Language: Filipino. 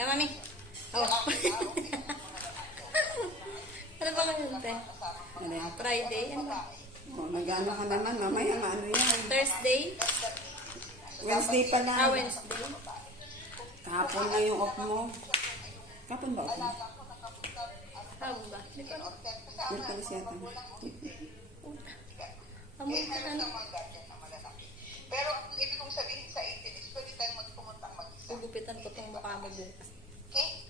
Kaya mami. Oh. Ano ba ngayon, te? Ano yan? Friday? Ano ba? O, nag-ano ka naman, mamaya ano yan. Thursday? Wednesday pa Ah, lang. Wednesday? Kahapon na yung off mo. Kahapon ba off mo? Hawag ba? Hindi ko alam. Merkulis yata. Amoy ka ano? Pero ang ibig kong sabihin sa 18 is pwede tayong magpumuntang mag-isa. Gugupitan ko tong mukha mo bukas. Okay?